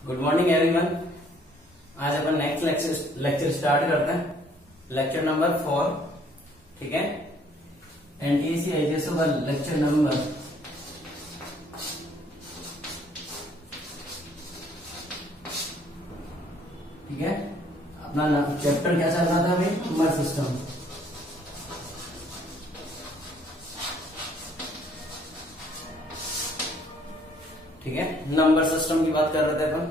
Good morning everyone. आज अपन next lecture start करते हैं, लेक्चर नंबर 4। ठीक है, एनटीएसी आईजीएसओ का लेक्चर नंबर ठीक है। अपना चैप्टर क्या चल रहा था अभी? Number system. ठीक है, नंबर सिस्टम की बात कर रहे थे अपन।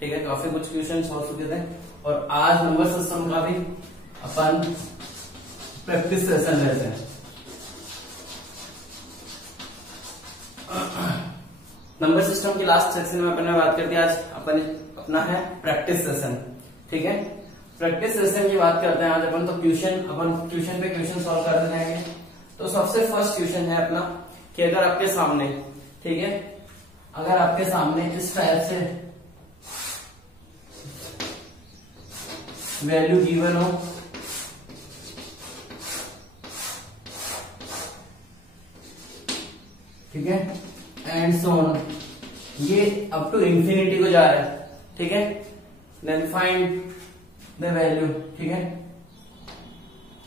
ठीक है, काफी कुछ क्वेश्चन हो चुके थे और आज नंबर सिस्टम का भी अपन प्रैक्टिस सेशन लेते हैं। नंबर सिस्टम की लास्ट सेक्शन में अपन ने बात कर दी, आज अपन अपना है प्रैक्टिस सेशन। ठीक है, प्रैक्टिस सेशन की बात करते हैं आज अपन। तो क्वेश्चन पे क्वेश्चन सॉल्व करते जाएंगे। तो सबसे फर्स्ट क्वेश्चन है अपना कि अगर आपके सामने, ठीक है, अगर आपके सामने इस टाइप से वैल्यू गिवन हो, ठीक है, एंड सो ऑन, ये अप टू इंफिनिटी को जा रहा है। ठीक है, देन फाइंड द वैल्यू। ठीक है,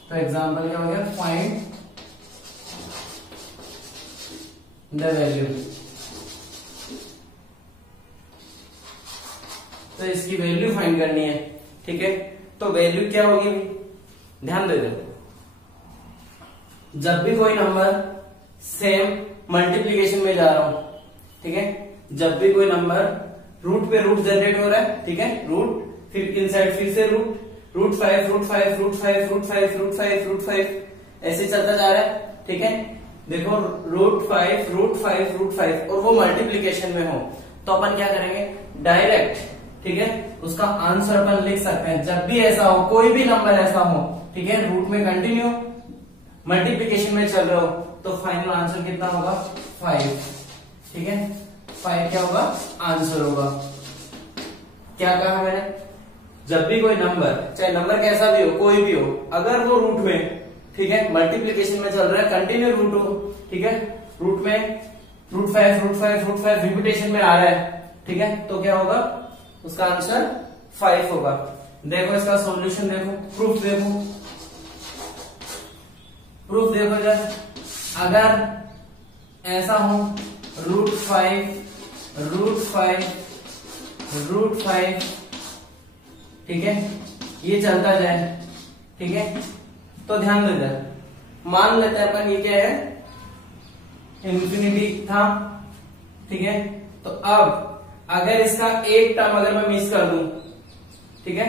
तो एग्जांपल क्या हो गया? Find the value. तो इसकी वैल्यू फाइंड करनी है। ठीक है, तो वैल्यू क्या होगी? ध्यान दे दो, जब भी कोई नंबर सेम मल्टीप्लीकेशन में जा रहा हूं, ठीक है, जब भी कोई नंबर रूट पे रूट जनरेट हो रहा है, ठीक है, रूट, फिर इनसाइड फिर से root 5 root 5 root 5 root 5 root 5 root 5 ऐसे चलता जा रहा है। ठीक है, देखो रूट 5 रूट 5 रूट 5 और वो मल्टीप्लीकेशन में हो, तो अपन क्या करेंगे? डायरेक्ट, ठीक है, उसका आंसर अपन लिख सकते हैं। जब भी ऐसा हो, कोई भी नंबर ऐसा हो, ठीक है, रूट में कंटिन्यू मल्टीप्लीकेशन में चल रहा हो, तो फाइनल आंसर कितना होगा? 5। ठीक है, 5 क्या होगा? आंसर होगा। क्या कहा मैंने? जब भी कोई नंबर, चाहे नंबर कैसा भी हो, कोई भी हो, अगर वो रूट में, ठीक है, मल्टीप्लीकेशन में चल रहा है, कंटिन्यू रूट हो, ठीक है, रूट में रूट 5 रूट 5 रूट 5 रिपीटेशन में आ रहा है, ठीक है, तो क्या होगा? उसका आंसर 5 होगा। देखो इसका सॉल्यूशन, देखो प्रूफ, देखो प्रूफ देखो इधर। अगर ऐसा हो रूट 5 रूट 5 रूट 5, ठीक है, ये चलता जाए, ठीक है, तो ध्यान दो इधर, मान लेते हैं अपन ये क्या है? इंफिनिटी था। ठीक है, तो अब अगर इसका एक टर्म अगर मैं मिस कर दूं, ठीक है,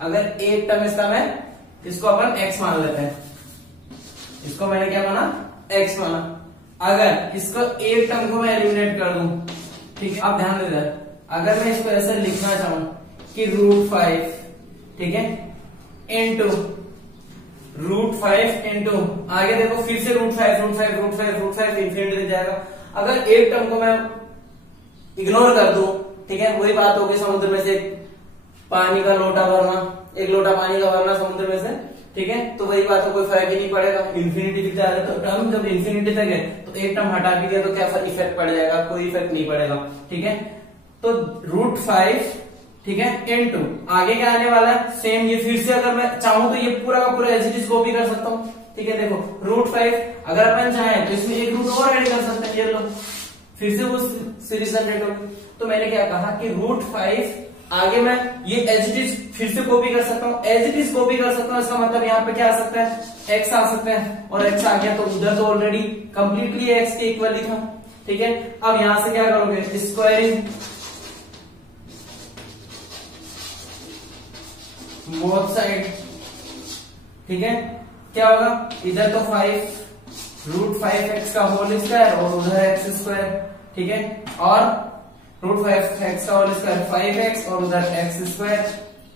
अगर एक टर्म इसका मैं, इसको अपन x मान लेते हैं, इसको मैंने क्या माना? x माना। अगर इसको एक टर्म को मैं एलिमिनेट कर दूं, ठीक है, आप ध्यान दे इधर, अगर मैं इसको ऐसे लिखना चाहूं कि रूट 5, ठीक है, इंटू रूट 5 इंटू आगे देखो फिर से root 5 root 5 root 5 root 5 infinity दे जाएगा। अगर एक टर्म को मैं इग्नोर कर दूं, ठीक है, वही बात होगी समुद्र में से पानी का लोटा भरना, एक लोटा पानी का भरना समुद्र में से, ठीक है, तो वही बात हो, कोई फर्क ही नहीं पड़ेगा। इंफिनिटी दिख जा रहा है, तो टर्म जब इंफिनिटी तक है तो एक टर्म हटा भी दिया तो क्या इफेक्ट पड़ जाएगा? कोई इफेक्ट नहीं पड़ेगा। ठीक है, तो रूट 5, ठीक है, इनटू आगे क्या आने वाला है? सेम। ये फिर से अगर मैं चाहूं तो ये पूरा का पूरा एज इट इज कॉपी कर सकता हूं। ठीक है, देखो रूट 5 अगर अपन चाहें तो इसमें एक रूट और ऐड कर सकते हैं, ये लो, फिर से वो सीरीज जनरेट होगी। तो मैंने क्या कहा कि रूट 5 आगे मैं ये एज इट इज फिर से कॉपी कर सकता हूँ, एज इट इज कॉपी कर सकता हूँ। इसका मतलब यहाँ पे क्या आ सकता है? x आ सकता है, और x आ गया तो उधर तो ऑलरेडी कंप्लीटली x के इक्वल ही था। ठीक है, अब यहां से क्या करोगे? Squaring both side. ठीक है, क्या होगा? इधर तो 5 रूट 5x का होल स्क्वायर और उधर x स्क्वायर। ठीक है, और रूट 5x का होल स्क्वायर 5x और उधर x स्क्वायर।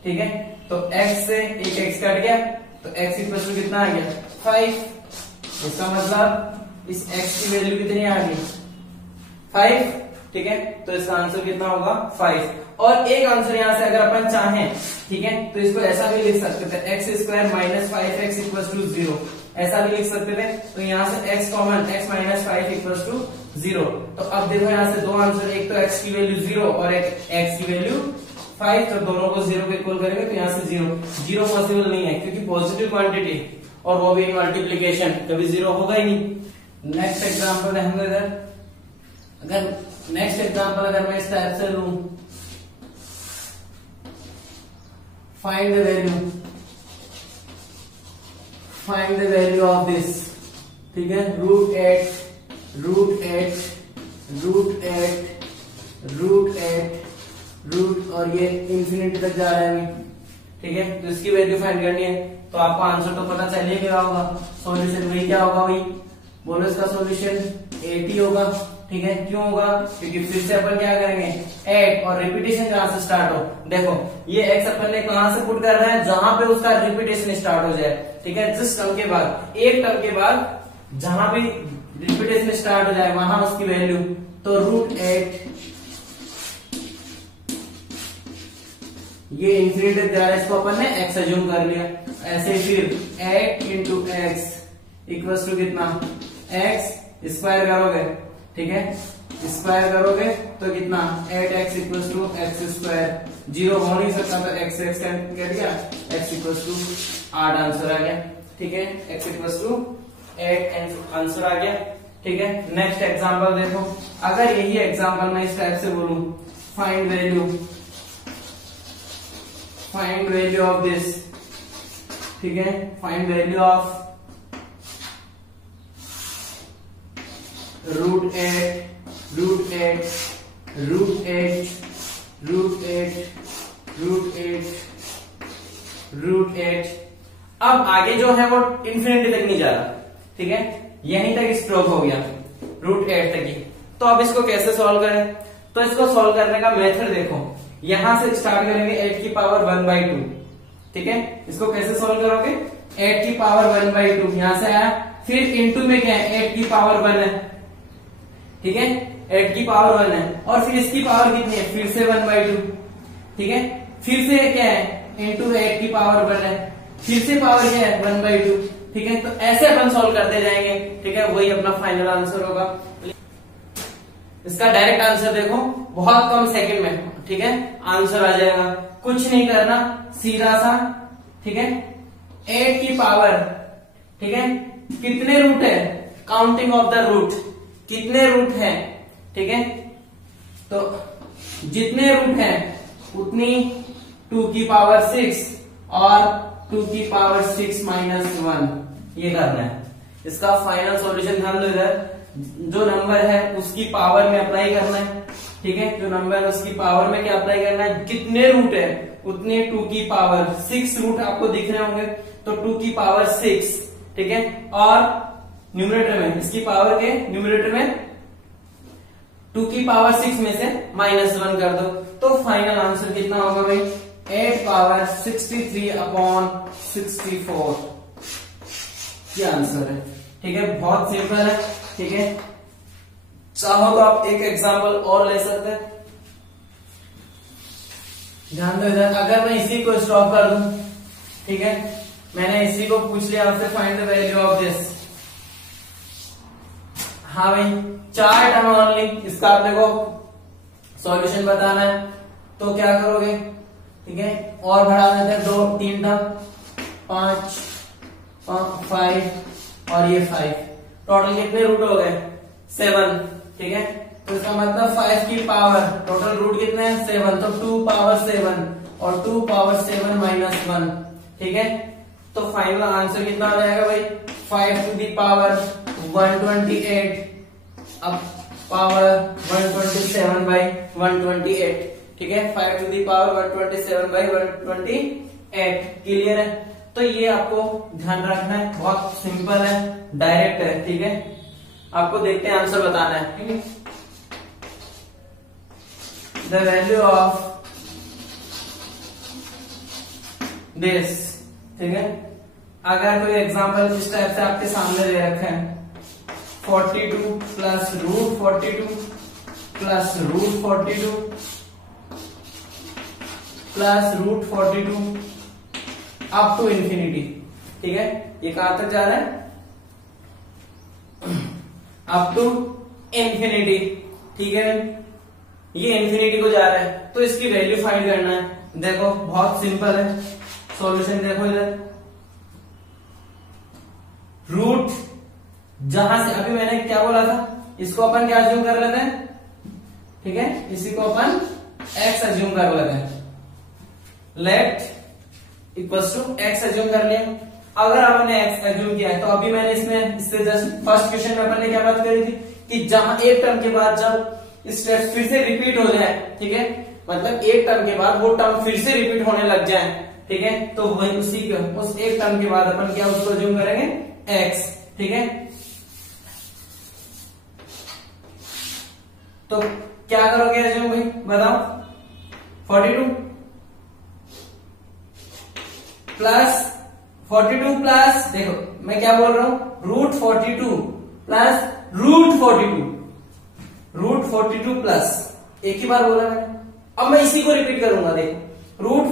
ठीक है, तो x से एक x कट गया तो x इक्वल टू कितना आ गया? 5। इसका मतलब इस x की वैल्यू कितनी आ गई? 5। ठीक है, तो इसका आंसर कितना होगा? 5। और एक आंसर यहां से अगर अपन चाहें, ठीक है, तो इसको ऐसा भी लिख सकते थे, x square minus 5x equal to 0, ऐसा भी लिख सकते थे। तो यहां से x common, x minus 5 equal to 0। तो अब देखो यहाँ से दो आंसर, एक तो x की वैल्यू 0 और एक x की वैल्यू 5, तो दोनों को 0 पे इक्वल करेंगे तो यहाँ से 0 पॉसिबल नहीं है क्योंकि पॉजिटिव क्वांटिटी और वो भी मल्टीप्लीकेशन, कभी 0 होगा ही नहीं। नेक्स्ट एग्जाम्पल है अगर मैं इस टाइप से लूं, find the value of this, ठीक है, रूट और ये इंफिनिटी तक जा रहा है, ठीक है। तो इसकी वैल्यू फाइंड करनी है, तो आपको आंसर तो पता चल ही गया होगा। सॉल्यूशन वही क्या होगा भाई, बोलो इसका सॉल्यूशन 80 होगा, ठीक है। क्यों होगा, क्योंकि फिर से अपन क्या करेंगे, ऐड और रिपीटेशन जहां से स्टार्ट हो, देखो ये एक्स अपन ने कहां से पुट कर रहा है, जहां पे उसका रिपीटेशन स्टार्ट हो जाए, ठीक है। जिस टर्म के बाद, एक टर्म के बाद जहां भी रिपीटेशन स्टार्ट हो जाए वहां उसकी वैल्यू, तो √8 ये इंफिनिटी जा रहा है, इसको अपन ने x अज्यूम कर लिया। ऐसे फिर 8 इंटू एक्स इक्वल टू कितना, x स्क्वायर करोगे, ठीक है, स्क्वायर करोगे तो कितना 8x equal to x square, 0 हो नहीं सकता तो x कह दिया, x इक्वल टू 8 आंसर आ गया, ठीक है। x इक्वल टू 8 आंसर आ गया, ठीक है। नेक्स्ट एग्जांपल देखो, अगर यही एग्जांपल मैं इस टाइप से बोलूं, फाइंड वैल्यू ऑफ दिस, ठीक है, फाइंड वैल्यू ऑफ √8। अब आगे जो है वो इंफिनिटी तक नहीं जा रहा, ठीक है, यहीं तक स्ट्रोक हो गया √8 तक ही। तो अब इसको कैसे सॉल्व करें, तो इसको सॉल्व करने का मेथड देखो, यहां से स्टार्ट करेंगे 8 की पावर 1/2, ठीक है। इसको कैसे सॉल्व करोगे, 8 की पावर 1/2 यहां से आया, फिर इंटू में क्या है, 8 की पावर 1 है, ठीक है, 8 की पावर 1 है, और फिर इसकी पावर कितनी है, फिर से 1/2, ठीक है, फिर से क्या है, इंटू 8 की पावर 1 है, फिर से पावर क्या है 1/2, ठीक है। तो ऐसे अपन सॉल्व करते जाएंगे, ठीक है, वही अपना फाइनल आंसर होगा। इसका डायरेक्ट आंसर देखो, बहुत कम सेकंड में, ठीक है, आंसर आ जाएगा, कुछ नहीं करना, सीधा सा, ठीक है। 8 की पावर, ठीक है, कितने रूट है, काउंटिंग ऑफ द रूट, कितने रूट है, ठीक है, तो जितने रूट है उतनी 2 की पावर 6 और 2 की पावर 6 माइनस 1, ये करना है। इसका फाइनल सॉल्यूशन ध्यान दो, इधर जो नंबर है उसकी पावर में अप्लाई करना है, ठीक है, जो नंबर है उसकी पावर में क्या अप्लाई करना है, कितने रूट है उतने 2 की पावर 6 रूट आपको दिख रहे होंगे, तो 2 की पावर 6, ठीक है, और न्यूमरेटर में, इसकी पावर के न्यूमरेटर में 2 की पावर 6 में से -1 कर दो, तो फाइनल आंसर कितना होगा भाई, 8 पावर 63/64, ये आंसर है, ठीक है। बहुत सिंपल है, ठीक है। चाहो तो आप एक एग्जांपल और ले सकते हैं, ध्यान दो इधर, अगर मैं इसी को स्टॉप कर दूं, ठीक है, मैंने इसी को पूछ लिया आपसे, find the value of this, हाँ भाई 4 टर्म ओनली, इसका आपने को सॉल्यूशन बताना है, तो क्या करोगे, ठीक है, और बढ़ा देते हैं 2-3 टर्म, 5 और ये 5, टोटल कितने रूट हो गए, 7, ठीक है। तो इसका मतलब 5 की पावर, टोटल रूट कितने हैं 7, तो 2 पावर 7 और 2 पावर 7 माइनस 1, ठीक है। तो फाइनल आंसर कितना आ जाएगा भाई, 5 टू दी पावर 128 अब पावर 127/128, ठीक है, 5 टू दी पावर 127/128, क्लियर है। तो ये आपको ध्यान रखना है, बहुत सिंपल है, डायरेक्ट है, ठीक है। आपको देखते हैं आंसर बताना है, ठीक है। द वैल्यू ऑफ दिस, ठीक है, अगर कोई एग्जांपल इस टाइप से आपके सामने दे रखा है, 42 plus √42 plus √42 plus √42 up to infinity, ठीक है, ये कहां तक जा रहा है, अप टू इंफिनिटी। ठीक है, ये इंफिनिटी को जा रहा है, तो इसकी वैल्यू फाइंड करना है। देखो बहुत सिंपल है सॉल्यूशन, देखो इधर रूट, जहां से अभी मैंने क्या बोला था, इसको अपन क्या अज्यूम कर लेते हैं, ठीक है, इसी को अपन x अज्यूम कर लेते हैं। Let equals to x assume कर लिया। अगर आपने x अज्यूम किया है तो अभी मैंने इसमें इससे जस्ट फर्स्ट क्वेश्चन में अपन ने क्या बात करी थी कि जहां एक टर्म के बाद जब स्टेप्स फिर से रिपीट हो जाए, ठीक है, मतलब एक टर्म के बाद वो टर्म फिर से रिपीट होने लग जाए, ठीक है, तो वही उसी के उस एक टर्म के बाद अपन क्या उसको अज्यूम करेंगे x। ठीक है, तो क्या करोगे अज्यूम भाई बताओ, 42 प्लस देखो मैं क्या बोल रहा हूं, रूट 42 प्लस रूट 42 प्लस, एक ही बार बोला मैंने, अब मैं इसी को रिपीट करूंगा। देखो रूट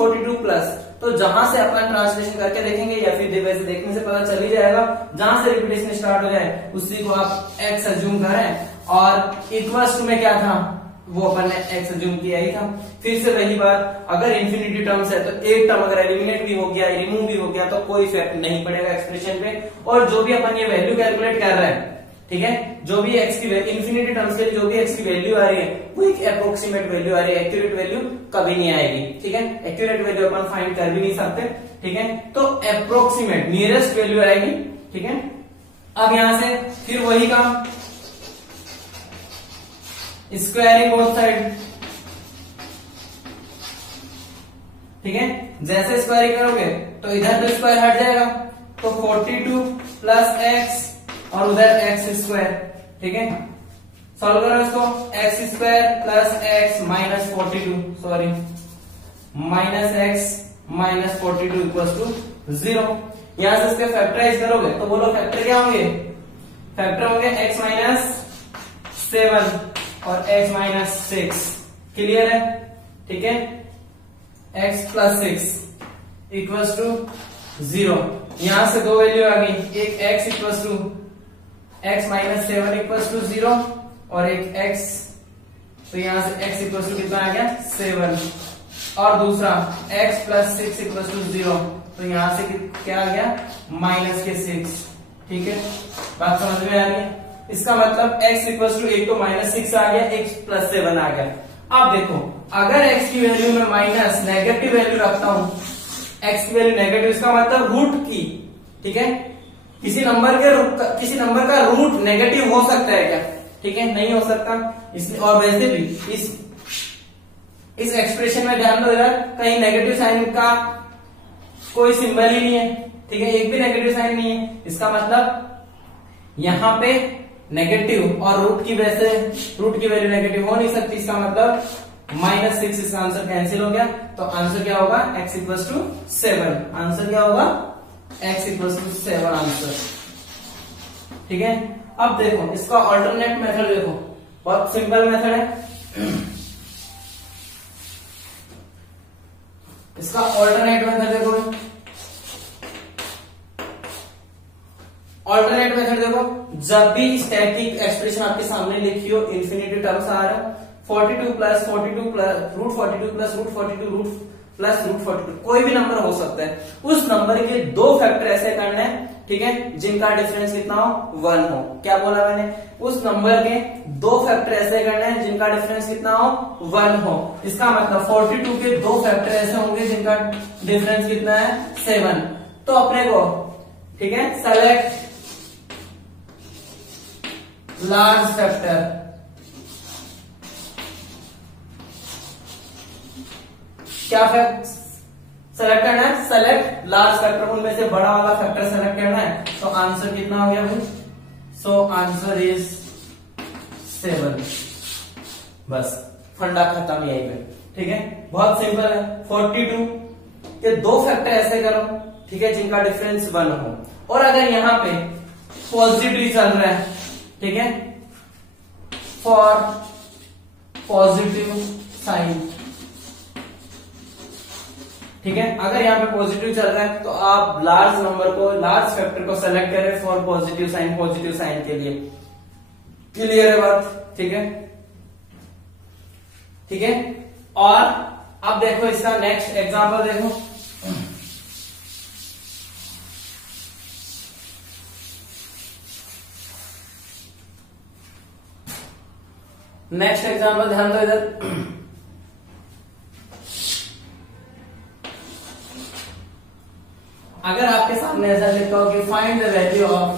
42 प्लस, तो जहां से अपन ट्रांसलेशन करके देखेंगे या फिर वैसे देखने से पता चल ही जाएगा, जहां से रिपीटेशन स्टार्ट हो जाए उसी को आप x अज्यूम करें, और इक्वल्स टू में क्या था वो अपन ने x अज्यूम किया ही था। फिर से वही बात, अगर इंफिनिटी टर्म्स है तो एक टर्म अगर एलिमिनेट भी हो गया, रिमूव भी हो गया, तो कोई इफेक्ट नहीं पड़ेगा एक्सप्रेशन पे। और जो भी अपन ये वैल्यू कैलकुलेट कर रहे हैं, ठीक है, जो भी x की इंफिनिटी टर्म्स के लिए जो भी x की वैल्यू आ रही है वो एक अप्रोक्सीमेट वैल्यू आ रही है, एक्यूरेट वैल्यू कभी नहीं आएगी। ठीक है, एक्यूरेट वैल्यू अपन फाइंड कर भी नहीं सकते। ठीक है, तो अप्रोक्सीमेट नियरेस्ट वैल्यू आएगी। ठीक है, अब यहां से फिर वही काम, स्क्वायरिंग बोथ साइड। ठीक है, जैसे स्क्वायरिंग करोगे तो इधर तो स्क्वायर हट जाएगा, तो 42 प्लस एक्स और उधर एक्स स्क्वायर। ठीक है, सॉल्व करो इसको, x square plus x minus 42, sorry minus x minus 42 equals to 0। यहां से इसके फैक्टराइज करोगे तो बोलो फैक्टर क्या होंगे, फैक्टर होंगे एक्स माइनस 7 और एक्स माइनस 6। क्लियर है? ठीक है, एक्स प्लस 6 इक्वल्स टू 0। यहां से दो वैल्यू आ गई, एक x equals to x minus 7 equals to 0 और एक एक्स, तो यहां से एक्स इक्वल्स टू कितना आ गया 7, और दूसरा एक्स प्लस 6 इक्वल्स टू 0, तो यहां से क्या आ गया माइनस के 6। ठीक है, बात समझ में आ रही है? इसका मतलब x इक्वल्स टू एक तो माइनस 6 आ गया, x प्लस 7 आ गया। अब देखो अगर x की वैल्यू में माइनस नेगेटिव वैल्यू रखता हूं, x की वैल्यू नेगेटिव, इसका मतलब रूट की, ठीक है, किसी नंबर का रूट नेगेटिव हो सकता है क्या? ठीक है, नहीं हो सकता। इसलिए और वैसे भी इस एक्सप्रेशन में ध्यान दो, इधर कहीं नेगेटिव साइन का कोई सिंबल ही नहीं है। ठीक है, एक भी नेगेटिव साइन नहीं है, इसका मतलब यहां पे नेगेटिव और रूट की वजह से रूट की वैल्यू नेगेटिव हो नहीं सकती। इसका मतलब माइनस 6, इसका आंसर कैंसिल हो गया, तो आंसर क्या होगा x इक्वल्स टू 7। आंसर क्या होगा x इक्वल्स टू 7 आंसर। ठीक है, अब देखो इसका ऑल्टरनेट मेथड देखो, बहुत सिंपल मेथड है। इसका ऑल्टरनेट मेथड देखो, ऑल्टरनेट मेथड देखो, जब भी इस टाइप की एक्सप्रेशन आपके सामने लिखी हो, इन्फिनिटी टर्म्स आ रहा है, 42 plus root 42 plus root 42 plus root 42, कोई भी नंबर हो सकता है, उस नंबर के दो फैक्टर ऐसे करने हैं, ठीक है, जिनका डिफरेंस कितना हो 1 हो। क्या बोला मैंने? उस नंबर के दो फैक्टर ऐसे करने हैं जिनका डिफरेंस कितना हो 1 हो। इसका मतलब 42 के दो फैक्टर ऐसे होंगे जिनका डिफरेंस कितना है 7। तो अपने को, ठीक है, सेलेक्ट लार्ज फैक्टर, क्या फैक्टर सेलेक्ट करना है? सेलेक्ट लार्ज फैक्टर, उनमें से बड़ा वाला फैक्टर सेलेक्ट करना है। तो आंसर कितना हो गया भाई? So answer is 7। बस फंडा खत्म यही पे। ठीक है, बहुत सिंपल है। 42 के दो फैक्टर ऐसे करो, ठीक है, जिनका डिफरेंस 1 हो, और अगर यहां पे पॉजिटिव चल रहा है, ठीक है, फॉर पॉजिटिव साइन, ठीक है। अगर यहाँ पे पॉजिटिव चल रहा है तो आप लार्ज नंबर को, लार्ज फैक्टर को सेलेक्ट करें फॉर पॉजिटिव साइन के लिए। क्लियर है बात? ठीक है, ठीक है। और अब देखो इसका नेक्स्ट एग्जांपल देखो। नेक्स्ट एग्जांपल ध्यान दो इधर। अगर आपके सामने ऐसा लिखा हो कि find the value of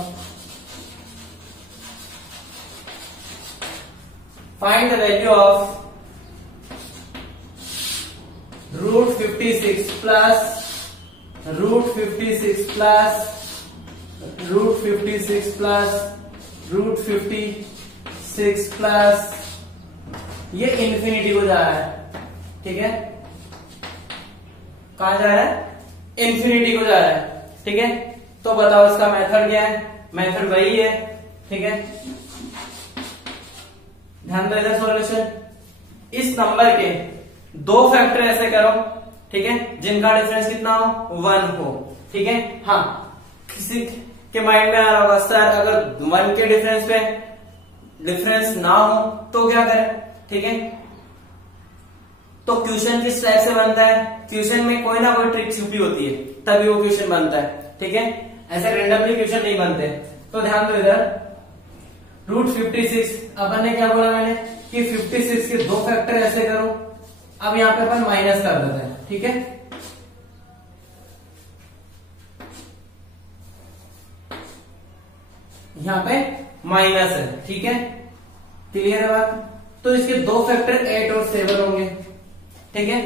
√56 plus √56 plus √56 plus √56 plus, ये इन्फिनिटी को जा रहा है। ठीक है, कहां जा रहा है? इन्फिनिटी को जा रहा है। ठीक है, तो बताओ इसका मेथड क्या है? मेथड वही है। ठीक है, ध्यान दो इधर सॉल्यूशन। इस नंबर के दो फैक्टर ऐसे करो, ठीक है, जिनका डिफरेंस कितना हो? 1 हो। ठीक है, हाँ, किसी के माइंड में आ रहा होगा सर अगर 1 के डिफरेंस पे डिफरेंस ना हो तो क्या करें? ठीक है, तो क्वेश्चन किस टाइप से बनता है? क्वेश्चन में कोई ना कोई ट्रिक छुपी होती है तभी वो क्वेश्चन बनता है। ठीक है, ऐसे रेंडमली क्वेश्चन नहीं बनते। तो ध्यान दो इधर, √56 अपन ने क्या बोला मैंने कि 56 के दो फैक्टर ऐसे करो। अब यहाँ पे अपन माइनस कर देते हैं। ठीक है, यहाँ पे माइनस है। ठीक है, क्लियर है बात? तो इसके दो फैक्टर 8 और 7 होंगे। ठीक है,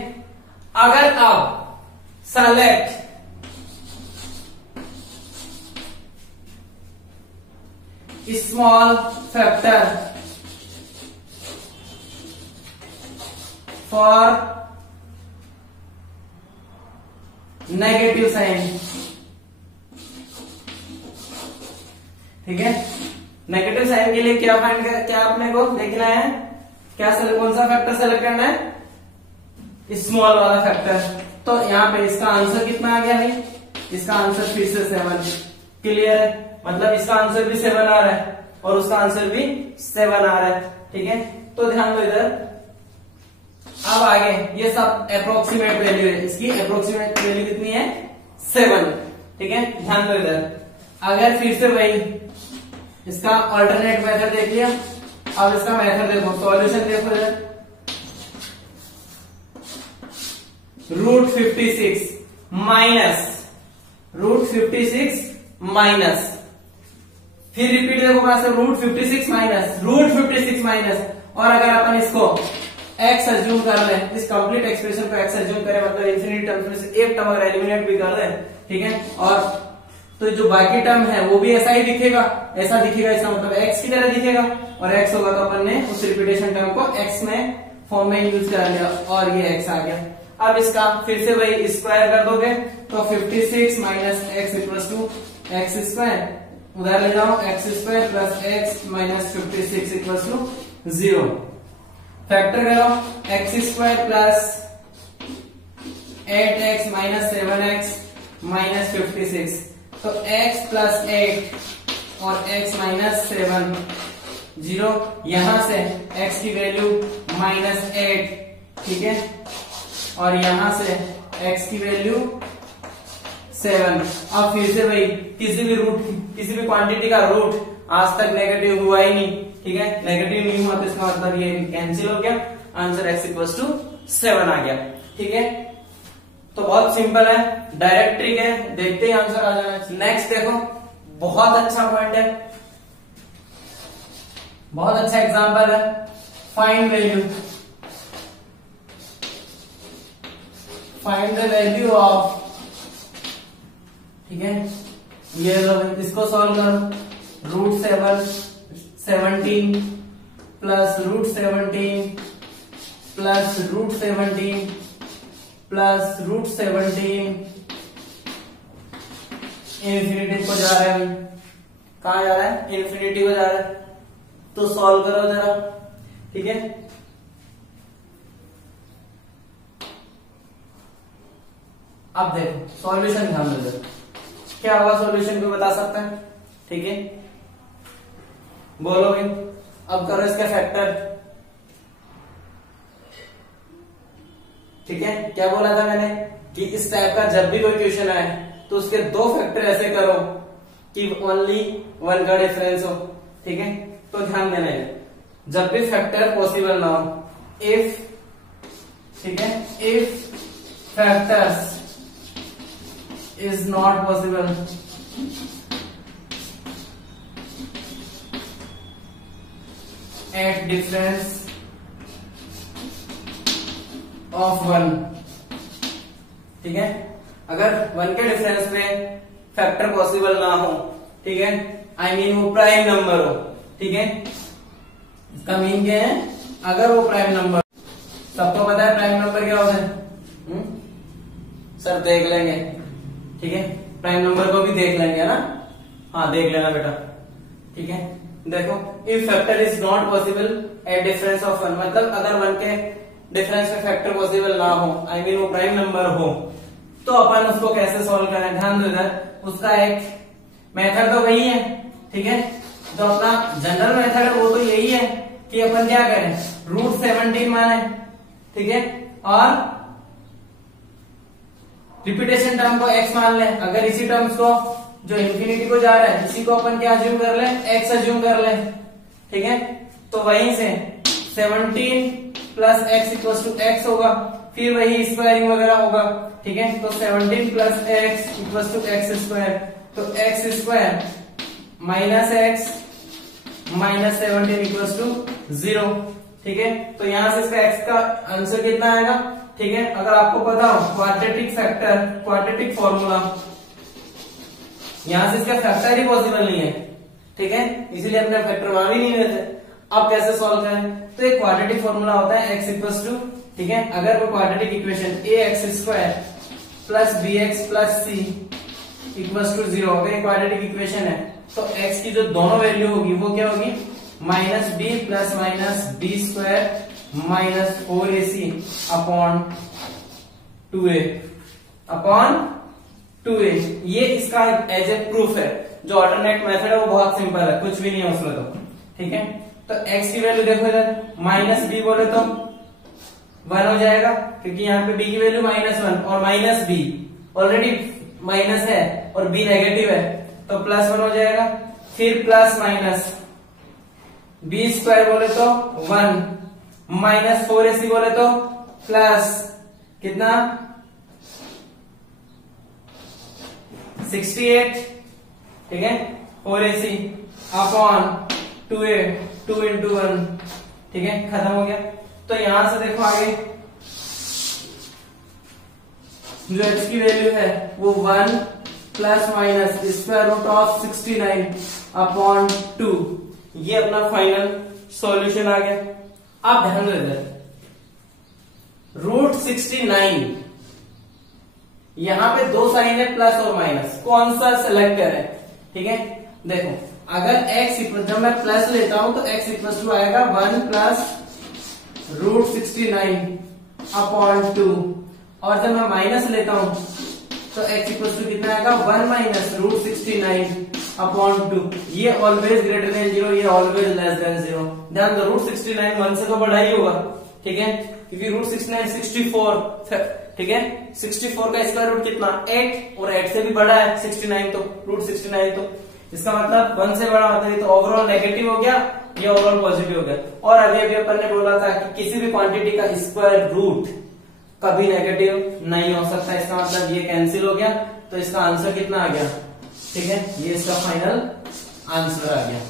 अगर आप select small factor for negative sign, ठीक है, नेगेटिव साइन के लिए क्या फाइंड कर, क्या आपने को देखना है? क्या कौन सा फैक्टर सेलेक्ट करना है? स्मॉल वाला फैक्टर। तो यहाँ पे इसका आंसर कितना आ गया भाई? इसका आंसर फिर से 7। क्लियर है? मतलब इसका आंसर भी 7 आ रहा है और उसका आंसर भी 7 आ रहा है। ठीक है, तो ध्यान दो इधर। अब आगे ये सब अप्रोक्सीमेट वैल्यू है, इसकी अप्रोक्सीमेट वैल्यू कितनी है? 7। ठीक है, ध्यान दो इधर। अगर फिर से वही इसका अल्टरनेट मेथड देख लिया, अब इसका मेथड देखो, सॉल्यूशन देखो इधर। √56 माइनस √56 माइनस, फिर रिपीट देखो कहां से? √56 माइनस, और अगर अपन इसको x अज्यूम कर लें, इस कंप्लीट एक्सप्रेशन को x अज्यूम करें, मतलब इन्फिनिटी टर्म्स में से एक टर्म अगर एलिमिनेट भी कर दें, ठीक है, और तो जो बाकी टर्म है वो भी ऐसा ही दिखेगा, ऐसा दिखेगा, इसका मतलब x की तरह दिखेगा, और x होगा तो अपन ने उस रिपीटेशन टर्म को x में फॉर्म में यूज कर लिया और ये x आ गया। अब इसका फिर से वही स्क्वायर कर दोगे तो 56 minus x equal to x square, उधर ले जाओ x square plus x minus 56 equal to 0। Factor करो x square plus 8x minus 7x minus 56, तो x प्लस 8 और x माइनस 7 0, यहां से x की वैल्यू -8, ठीक है, और यहां से x की वैल्यू 7। अब फिर से भाई किसी भी क्वांटिटी का रूट आज तक नेगेटिव हुआ ही नहीं, ठीक है, नेगेटिव नहीं हुआ तो इसका मतलब ये कैंसिल हो गया, आंसर x इक्वल टू 7 आ गया। ठीक है, तो बहुत सिंपल है, डायरेक्ट ट्रिक है, देखते ही आंसर आ जाना। नेक्स्ट देखो, बहुत अच्छा पॉइंट है, बहुत अच्छा एग्जांपल है। फाइंड द वैल्यू ऑफ, ठीक है, ये इसको सॉल्व करो। √17 प्लस √17 प्लस √17 प्लस √17 इन्फिनिटी को जा रहा है भाई, कहां जा रहा है? इन्फिनिटी को जा रहा है, तो सॉल्व करो जरा। ठीक है, अब देखो सॉल्यूशन ध्यान दो, क्या होगा सॉल्यूशन को बता सकते हैं, ठीक है बोलो भाई। अब करो इसका फैक्टर, ठीक है। क्या बोला था मैंने कि इस टाइप का जब भी कोई क्वेश्चन आए तो उसके दो फैक्टर ऐसे करो कि ओनली वन का डिफरेंस हो, ठीक है। तो ध्यान देना है, जब भी फैक्टर पॉसिबल ना हो, इफ, ठीक है, if factors is not possible at difference of one, ठीक है। अगर वन के डिफरेंस में फैक्टर पॉसिबल ना हो, ठीक है, आई मीन वो प्राइम नंबर हो, ठीक है। इसका मीन क्या है, अगर वो प्राइम नंबर, सबको पता है प्राइम नंबर क्या होता है, सर देख लेंगे, ठीक है, प्राइम नंबर को भी देख लेंगे ना, हाँ देख लेना बेटा, ठीक है। देखो if factor is not possible at difference of one, मतलब अगर वन के डिफरेंस में फैक्टर पॉसिबल ना हो, आई मीन वो प्राइम नंबर हो, तो अपन उसको कैसे सॉल्व करें, ध्यान दो इधर। उसका एक मेथड तो वही है, ठीक है, जो अपना जनरल मेथड है वो तो यही है कि अपन क्या करें, √17 माने, ठीक है, और रिपीटेशन टर्म को x मान लें। अगर इसी टर्म्स को जो इंफिनिटी को जा रहा है इसी को अपन क्या अज्यूम कर लें, x अज्यूम कर लें, ठीक है। तो वहीं से 17 plus x equal to x होगा, फिर वही स्क्वायरिंग वगैरह होगा, ठीक है। तो 17 plus x equal to x square, तो x square minus x minus 17 equal to 0, ठीक है। तो यहां से इसका x का आंसर कितना आएगा, ठीक है। अगर आपको पता हो क्वाड्रेटिक फैक्टर, क्वाड्रेटिक फॉर्मूला, यहां से इसका फैक्टर ही पॉसिबल नहीं है, ठीक है, इसीलिए अपने फैक्टर वहां भी नहीं रहते। अब कैसे सॉल्व करें, तो एक क्वाड्रेटिक फॉर्मूला होता है x इक्वल टू, ठीक है, अगर वो quadratic equation ax square plus bx plus c equal to 0, अगर ये क्वाड्रेटिक इक्वेशन है तो x की जो दोनों वैल्यू होगी वो क्या होगी, minus b plus minus b square minus 4ac upon 2a upon 2a। ये इसका एज ए प्रूफ है। जो अल्टरनेट मेथड है वो बहुत सिंपल है, कुछ भी नहीं है उसमें, तो ठीक है। तो x की वैल्यू देखो इधर, माइनस बी बोले तो 1 हो जाएगा, क्योंकि यहाँ पे b की वैल्यू -1 और माइनस बी ऑलरेडी माइनस है और b नेगेटिव है, तो +1 हो जाएगा। फिर प्लस माइनस बी स्क्वायर बोले तो 1 माइनस 4ac बोले तो प्लस कितना 68, ठीक है, 4ac अपॉन 2a, 2 इंटू 1, ठीक है, खत्म हो गया। तो यहां से देखो आगे जो x की वैल्यू है वो 1 plus minus square root of 69 upon 2, ये अपना फाइनल सॉल्यूशन आ गया। अब ध्यान दो इधर, √69, यहां पे दो साइन है प्लस और माइनस, कौन सा सेलेक्ट करें, ठीक है। देखो अगर x इक्वल, जब मैं प्लस लेता हूं तो x इक्वल टू आएगा 1 प्लस √69 अपॉन 2, और जब मैं माइनस लेता हूं तो x इक्वल टू कितना आएगा 1 माइनस √69 अपॉन 2। ये ऑलवेज ग्रेटर देन 0, ये ऑलवेज लेस देन 0। ध्यान दो √69 1 से तो बड़ा ही होगा, ठीक है, क्योंकि √69 64, ठीक है, 64 का स्क्वायर रूट कितना 8, और 8 से भी बड़ा है 69, तो √69, तो इसका मतलब 1 से बड़ा होता है, तो ओवरऑल नेगेटिव हो गया, ये ओवरऑल पॉजिटिव हो गया। और अभी अपन ने बोला था कि किसी भी क्वांटिटी का स्क्वायर रूट कभी नेगेटिव नहीं हो सकता, इसका मतलब ये कैंसिल हो गया, तो इसका आंसर कितना आ गया, ठीक है, ये इसका फाइनल आंसर आ गया,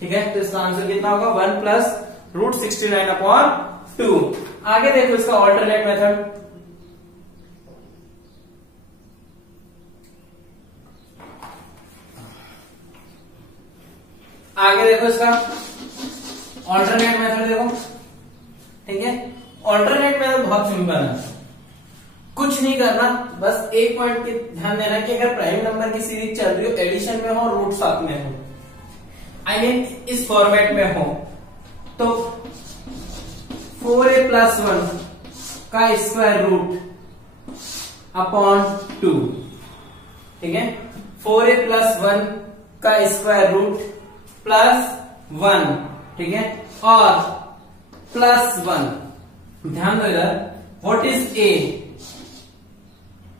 ठीक है। तो इसका आंसर कितना होगा 1 प्लस √69 अपॉन 2। आगे देखो इसका ऑल्टरनेट मेथड, आगे देखो इसका ऑल्टरनेट मेथड देखो, ठीक है। ऑल्टरनेट मेथड बहुत सिंपल है, कुछ नहीं करना, बस एक पॉइंट की ध्यान देना कि अगर प्राइम नंबर की सीरीज चल रही हो, एडिशन में हो, रूट साथ में हो, आई मीन इस फॉर्मेट में हो, तो 4a + 1 का स्क्वायर रूट अपॉन 2, ठीक है। 4a प्लस 1 का स्क्वायर रूट प्लस 1, ठीक है, और प्लस 1। ध्यान दो इधर, व्हाट इज a,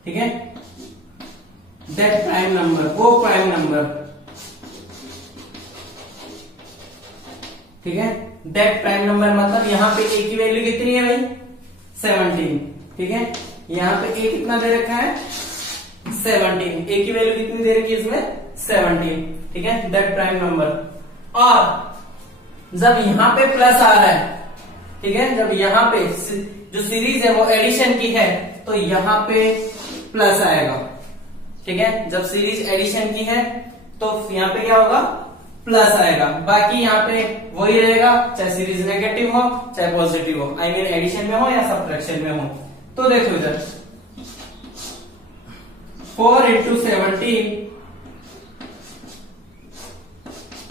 ठीक है, दैट प्राइम नंबर, वो प्राइम नंबर, ठीक है। दैट प्राइम नंबर मतलब यहां पे a की वैल्यू कितनी है भाई, 17, ठीक है। यहां पे a कितना दे रखा है, 17, a की वैल्यू कितनी दे रखी है इसमें, 17, ठीक है, दैट प्राइम नंबर। और जब यहां पे प्लस आ रहा है, ठीक है, जब यहां पे जो सीरीज है वो एडिशन की है तो यहां पे प्लस आएगा, ठीक है। जब सीरीज एडिशन की है तो यहां पे क्या होगा, प्लस आएगा। बाकी यहाँ पे वही रहेगा, चाहे सीरीज नेगेटिव हो चाहे पॉजिटिव हो, आई मीन एडिशन में हो या सब्ट्रैक्शन में हो। तो देखो इधर 4 इंटू 17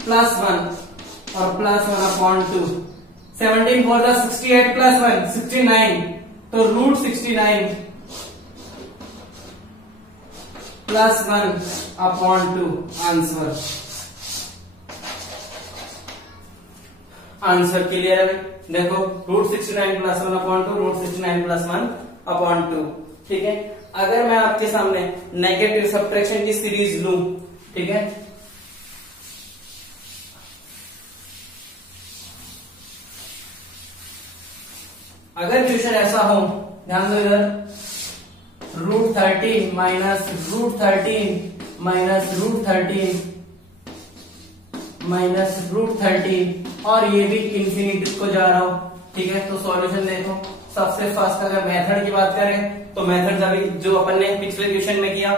प्लस 1 और प्लस 1 अपॉन 2, 17 4 द 68 प्लस 1 69, तो root 69 plus 1 upon 2 answer. Answer clear है, देखो root 69 plus 1 upon 2, root 69 plus 1 upon 2, ठीक है। अगर मैं आपके सामने नेगेटिव सब्ट्रैक्शन की सीरीज लूं, ठीक है, अगर क्वेश्चन ऐसा हो, ध्यान दो इधर, root 13 minus root 13 minus root 13 minus root 13 और ये भी इंफिनिटी को जा रहा हो, ठीक है। तो सॉल्यूशन देखो, सबसे फर्स्ट अगर मेथड की बात करें तो मेथड अभी जो अपन ने पिछले क्वेश्चन में किया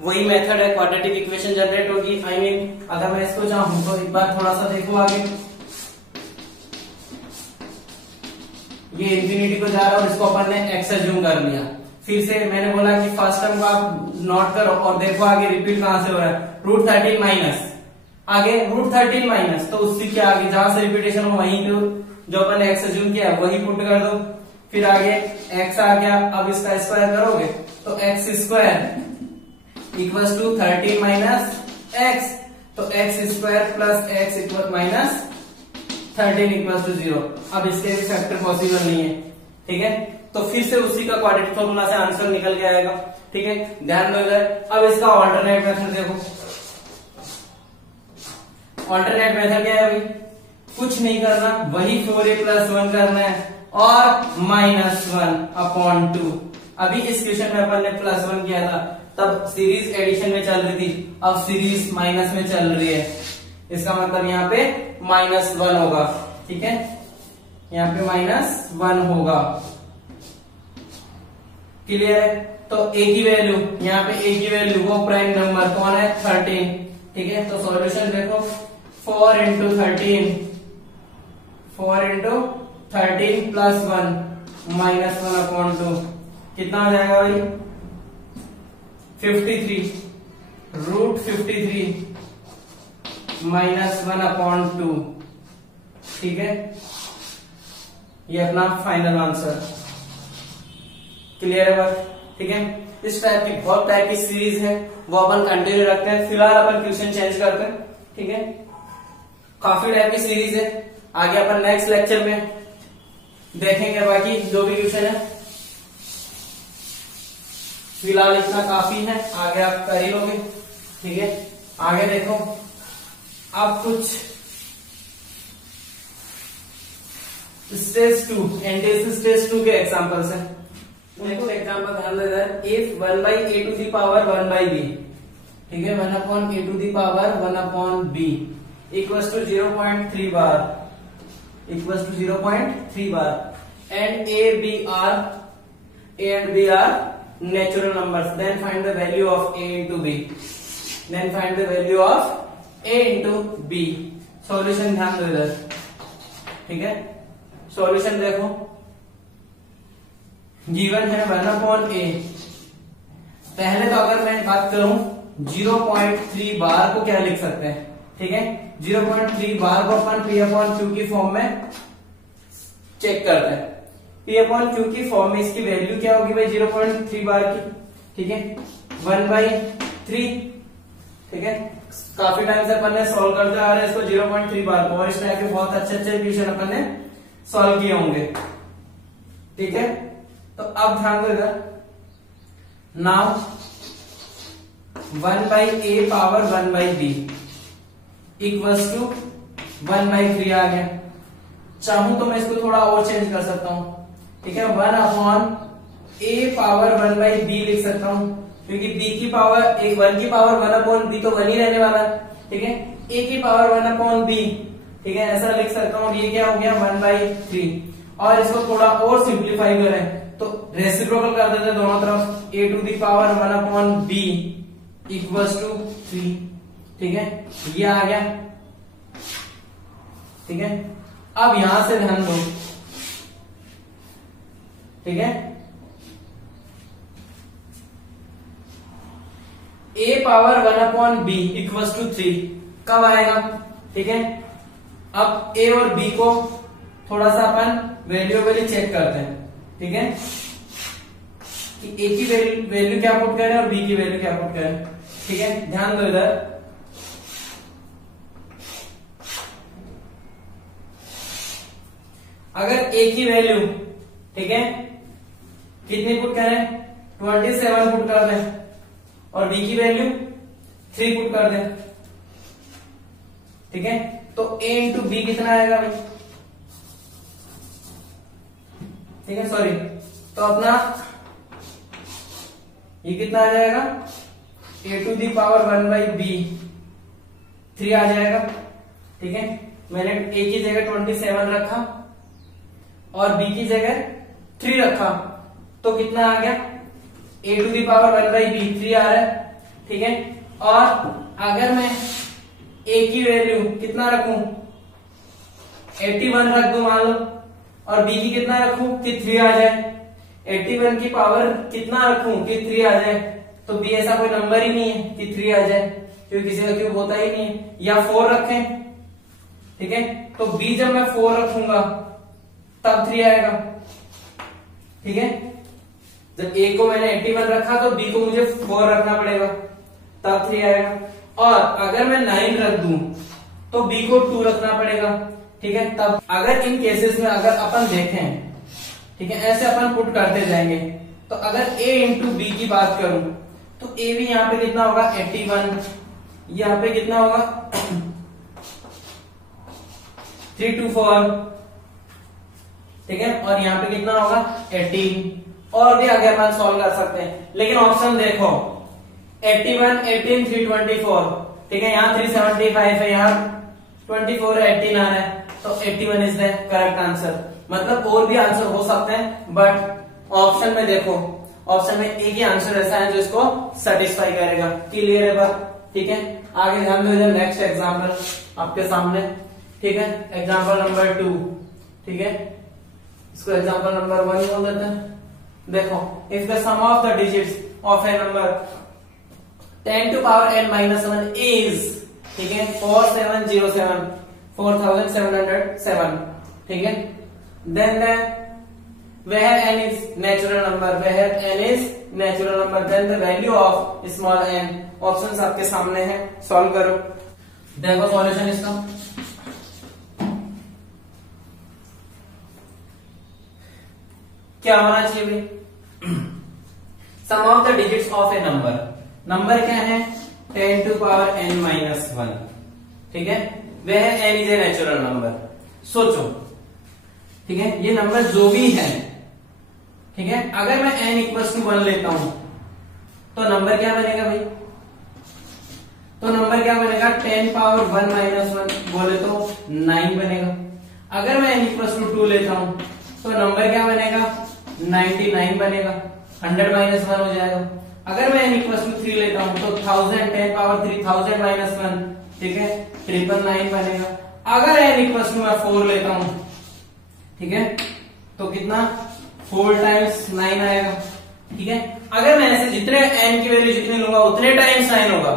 वही मेथड है, क्वाड्रेटिक इक्वेशन जनरेट होगी। आई मीन अगर मैं इसको चाहूं तो एक बार थोड़ा सा देखो आगे, ये इंफिनिटी को जा रहा है और इसको अपन ने एक्स अज्यूम कर लिया। फिर से मैंने बोला कि फर्स्ट टर्म को आप नोट करो और देखो आगे रिपीट कहां से हो रहा है, रूट 13 माइनस, आगे रूट 13 माइनस, तो उससे क्या आगे जहां से रिपीटेशन हो वहीं पे जो अपन ने एक्स अज्यूम किया वही पुट कर दो। फिर आगे एक्स आ गया, अब इसका स्क्वायर करोगे तो x square equal to 13 minus x, तो x square plus x equal minus 13 equal to 0। अब इसके भी फैक्टर पॉसिबल नहीं है, ठीक है। तो फिर से उसी का क्वाड्रेटिक फॉर्मूला से आंसर निकल के आएगा, ठीक है। ध्यान दो इधर, अब इसका ऑल्टरनेट मेथड देखो। ऑल्टरनेट मेथड क्या है भाई, कुछ नहीं करना, वही 4a प्लस 1 करना है और माइनस 1 अपॉन 2। अभी इस क्वेश्चन में अपन ने प्लस 1 किया था, तब सीरीज एडिशन में चल रही थी, अब सीरीज माइनस में चल रही है, इसका मतलब यहाँ पे माइनस 1 होगा, ठीक है। यहाँ पे माइनस 1 होगा, क्लियर है। तो a की वैल्यू, यहाँ पे a की वैल्यू वो प्राइम नंबर कौन है, 13, ठीक है। तो सॉल्यूशन देखो, 4 into 13, 4 into 13 plus 1 minus 1 upon 2, कितना हो जाएगा भाई, 53, रूट 53 माइनस 1 अपॉन 2, ठीक है। ये अपना फाइनल आंसर, क्लियर है बात, ठीक है। इस टाइप की बहुत टाइप की सीरीज है वो अपन कंटिन्यू रखते हैं, फिलहाल अपन क्वेश्चन चेंज करते हैं, ठीक है। काफी टाइप की सीरीज है, आगे अपन नेक्स्ट लेक्चर में देखेंगे बाकी जो भी क्वेश्चन है। फिलहाल इतना काफी है, आगे आप कर ही लोगे, ठीक है। आगे देखो, अब कुछ स्टेज 2 एनटीएससी स्टेज 2 के एग्जांपल्स हैं। देखो एग्जांपल ध्यान देना, if 1 by a to the power 1 by b, ठीक है, 1 upon a to the power 1 upon b equals to 0.3 bar, equals to 0.3 bar and a and b are natural numbers, then find the value of a into b, then find the value of a into b. Solution ध्यान दो इधर, ठीक है। Solution देखो, given है 1 upon ए, पहले तो अगर मैं बात करूं 0.3 बार को क्या लिख सकते हैं, ठीक है। 0.3 बार को अपन पी अपॉन क्यू की फॉर्म में चेक करते हैं। पी अपॉन क्यू की फॉर्म में इसकी वैल्यू क्या होगी भाई 0.3 बार की, ठीक है, 1/3, ठीक है। काफी टाइम से अपन ने सॉल्व करते आ रहे हैं इसको 0.3 बार को, और इस टाइप के बहुत अच्छे अच्छे इक्वेशन अपन ने सॉल्व किए होंगे, ठीक है। तो अब ध्यान दो इधर, now 1/a power 1/b equals to 1/3 आ गया। चाहूं तो मैं इसको थोड़ा और चेंज कर सकता हूं, ठीक है, 1/a पावर 1/b लिख सकता हूं, क्योंकि b की पावर 1 की पावर 1/b तो 1 ही रहने वाला है, ठीक है। a की पावर 1/b, ठीक है, ऐसा लिख सकता हूं। ये क्या हो गया 1/3, और इसको थोड़ा और सिंप्लीफाई करें तो रेसिप्रोकल कर देते हैं दोनों तरफ, a to the power 1/b equals to 3, ठीक है, ये आ गया, ठीक है। अब यहां से ध्यान दो, ठीक है, a power 1/b equals to 3 कब आएगा, ठीक है। अब a और b को थोड़ा सा अपन वैल्यूएबली चेक करते हैं, ठीक है, कि a की वैल्यू क्या पुट करें और b की वैल्यू क्या पुट करें, ठीक है। ध्यान दो इधर, अगर a की वैल्यू, ठीक है, कितनी पुट करें 27 पुट कर दें, और b की वैल्यू 3 पुट कर दें, ठीक है, तो a इंटू बी कितना आएगा भाई, ठीक है, सॉरी, तो अपना ये कितना आ जाएगा, a to the power 1/b 3 आ जाएगा, ठीक है। मैंने a की जगह 27 रखा और b की जगह 3 रखा, तो कितना आ गया, a to the power 1/b 3 आ रहा है, ठीक है। और अगर मैं a की वैल्यू कितना रखूं 81 रख दूं मान लो, और b की कितना रखूं कि 3 आ जाए, 81 की पावर कितना रखूं कि 3 आ जाए, तो b ऐसा कोई नंबर ही नहीं है कि 3 आ जाए, क्योंकि किसी का क्यूब होता ही नहीं है। या 4 रखें, ठीक है, तो b जब मैं 4 रखूंगा तब 3 आएगा, ठीक है। जब a को मैंने 81 रखा तो b को मुझे 4 रखना पड़ेगा तब 3 आएगा, और अगर मैं 9 रख दूं तो b को 2 रखना पड़ेगा, ठीक है। तब अगर इन केसेस में अगर अपन देखें, ठीक है, ऐसे अपन पुट करते जाएंगे, तो अगर a इंटू बी की बात करूं तो a भी यहाँ पे कितना होगा 81, यहाँ पे कितना होगा 324, ठीक है, और यहाँ पे कितना होगा 18, और भी आगे अपन सॉल्व कर सकते हैं। लेकिन ऑप्शन देखो 81, 18, 324, ठीक है, यहाँ 375 है, यहाँ 24 है, 18 आ रहा है, तो 81 इज द करेक्ट आंसर। मतलब और भी आंसर हो सकते हैं, बट ऑप्शन में देखो, ऑप्शन में एक ही आंसर ऐसा है जो इसको सेटिस्फाई करेगा। क्लियर है बात, ठीक है। आगे ध्यान दो, नेक्स्ट एग्जाम्पल आपके सामने, ठीक है, एग्जाम्पल नंबर 2, ठीक है, इसको एग्जाम्पल नंबर 1 बोल देते हैं। देखो, if the sum of the digits of a number 10 to power n minus 1 is, ठीक है, 4707 4707, ठीक है, then where n is natural number, where n is natural number, then the value of small n, options आपके सामने है, solve करो। देखो solution इसका, क्या होना चाहिए भाई, sum of the digits of a number, number क्या है 10 टू पावर n माइनस 1, ठीक है, वह n is a natural number. सोचो, ठीक है, ये नंबर जो भी है, ठीक है, अगर मैं n इक्वल्स टू 1 लेता हूं तो नंबर क्या बनेगा भाई, तो नंबर क्या बनेगा 10 पावर 1 माइनस 1 बोले तो 9 बनेगा। अगर मैं n इक्वल्स टू 2 लेता हूं तो नंबर क्या बनेगा 99 बनेगा, 100 माइनस 1 हो जाएगा। अगर मैं n इक्वल्स टू 3 लेता हूं तो 1000 10 पावर 3000 माइनस 1, ठीक है, 999 बनेगा। अगर n इक्वल्स टू मैं 4 लेता हूं, ठीक है, तो कितना 4 टाइम्स 9 आएगा, ठीक है। अगर मैं ऐसे जितने n की वैल्यू जितनी लूंगा उतने टाइम्स 9 होगा।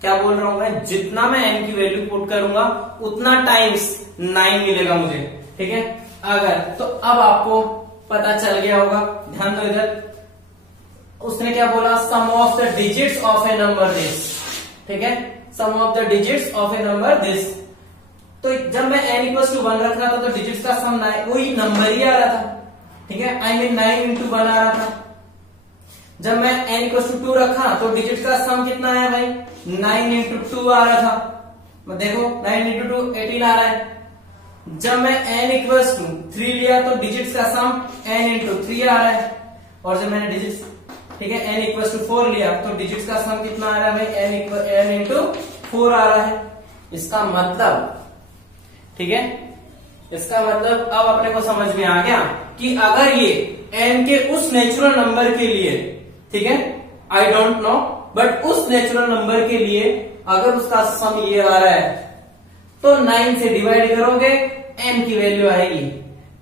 क्या बोल रहा हूं मैं, जितना मैं n की वैल्यू पुट करूंगा उतना टाइम्स 9 मिलेगा मुझे, ठीक है। अगर तो अब आपको पता चल गया होगा, ध्यान दो इधर, उसने क्या बोला, sum of the digits of a number this, ठीक है, sum of the digits of a number this. तो जब मैं n इक्वल टू 1 रख रहा था तो डिजिट्स का सम वही नंबर ही आ रहा था, ठीक है, आई मीन 9 इंटू 1 आ रहा था। जब मैं n इक्वल टू 2 रखा तो डिजिट का सम कितना आया भाई, 9 इंटू 2 आ रहा था। देखो 9 इंटू 2 18 आ रहा है। जब मैं n इक्वल टू 3 लिया तो डिजिट्स का सम n इंटू 3 आ रहा है। और जब मैंने डिजिट्स, ठीक है, n इक्वल टू 4 लिया तो डिजिट्स का सम कितना आ रहा है भाई, n इंटू 4 आ रहा है। इसका मतलब, ठीक है, इसका मतलब अब अपने को समझ में आ गया कि अगर ये n के उस नेचुरल नंबर के लिए, ठीक है, आई डोंट नो, बट उस नेचुरल नंबर के लिए अगर उसका सम ये आ रहा है तो 9 से डिवाइड करोगे n की वैल्यू आएगी।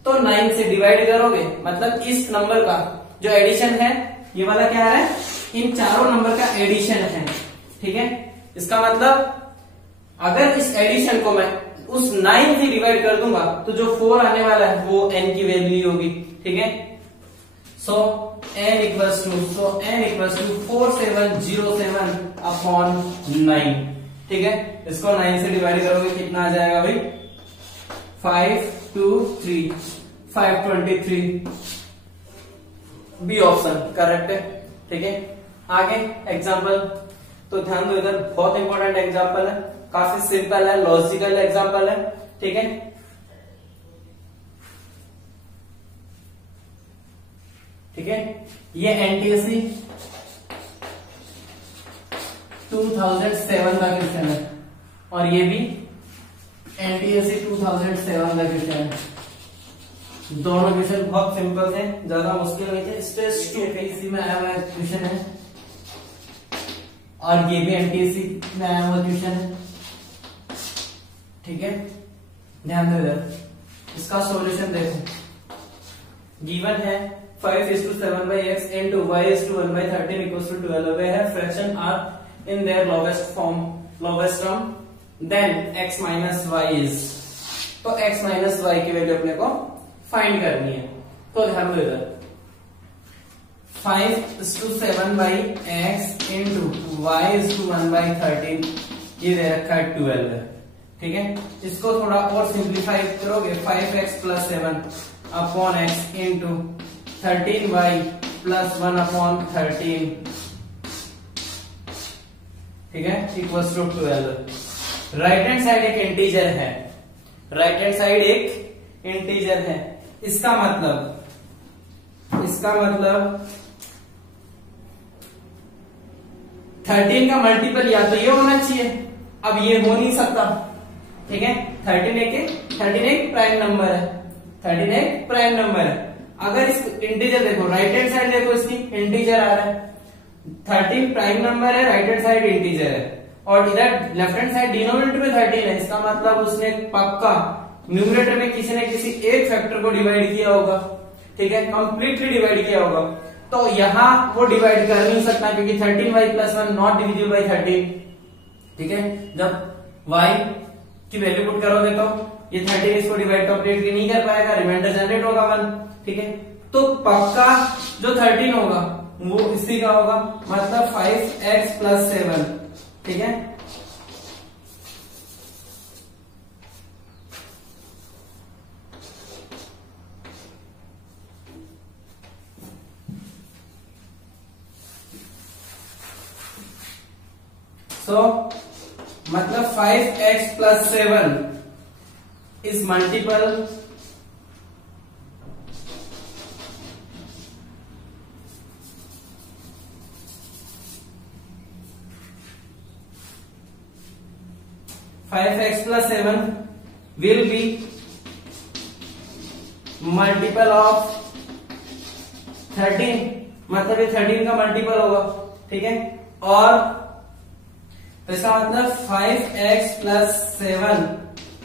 तो 9 से डिवाइड करोगे मतलब इस नंबर का जो एडिशन है, ये वाला क्या है, इन चारों नंबर का एडिशन है, ठीक है। इसका मतलब अगर इस एडिशन को मैं उस 9 से डिवाइड कर दूंगा तो जो 4 आने वाला है वो n की वैल्यू ही होगी, ठीक है। सो n इक्वल्स टू 4707 अपॉन 9, ठीक है। इसको 9 से डिवाइड करोगे कितना आ जाएगा भाई, 523, 523, बी ऑप्शन करेक्ट है, ठीक है। आगे एग्जाम्पल, तो ध्यान दो, इधर बहुत इंपॉर्टेंट एग्जाम्पल है, काफी सिंपल है, लॉजिकल एग्जाम्पल है, ठीक है। ठीक है, ये एनटीएससी 2007 का क्वेश्चन है और ये भी एनटीएससी 2007 का क्वेश्चन है। दोनों क्वेश्चन बहुत सिंपल थे, ज्यादा मुश्किल नहीं थे। स्टेज 2 एनटीएससी में आया हुआ क्वेश्चन है और ये भी एनटीएससी में आया हुआ क्वेश्चन है, ठीक है। ध्यान दो इधर, इसका सॉल्यूशन देखो। गिवन है 5:7/x into y:1/13 equals to 12 है, fraction are in their lowest form, lowest term, then x minus y is, तो x माइनस वाई की वैल्यू अपने को फाइंड करनी है। तो ध्यान दो इधर, 5:7/x into y:1/13 ये दे रखा है 12 है, ठीक है। इसको थोड़ा और सिंप्लीफाई करोगे, 5x + 7 upon x into 13y + 1 upon 13, ठीक है, equals to 12। Right hand side एक इंटीजर है, राइट हैंड साइड एक इंटीजर है। इसका मतलब 13 का मल्टीपल या तो ये होना चाहिए, अब ये हो नहीं सकता, ठीक है। 13 एक प्राइम नंबर है, 13 एक प्राइम नंबर है। अगर इस इंटीजर देखो, राइट हैंड साइड देखो, इसकी इंटीजर आ रहा है, 13 प्राइम नंबर है, राइट हैंड साइड इंटीजर है, और इधर लेफ्ट हैंड साइड डिनोमिनेटर में 13 है। इसका मतलब उसने पक्का न्यूमरेटर में किसी न किसी एक फैक्टर को डिवाइड किया होगा, ठीक है, कंप्लीटली डिवाइड किया होगा। तो यहां वो डिवाइड कर नहीं सकता क्योंकि 13y + 1 नॉट डिविजिबल बाई 13, ठीक है। जब y की वैल्यू पुट करोगे तो ये 13 इसको डिवाइड कंप्लीटली नहीं कर पाएगा, रिमाइंडर जनरेट होगा 1, ठीक है। तो पक्का जो 13 होगा वो इसी का होगा, मतलब 5x + 7, ठीक है। तो मतलब 5x + 7 is multiple will be multiple of 13, मतलब ये 13 का मल्टीपल होगा, ठीक है। और तो इसका मतलब 5x + 7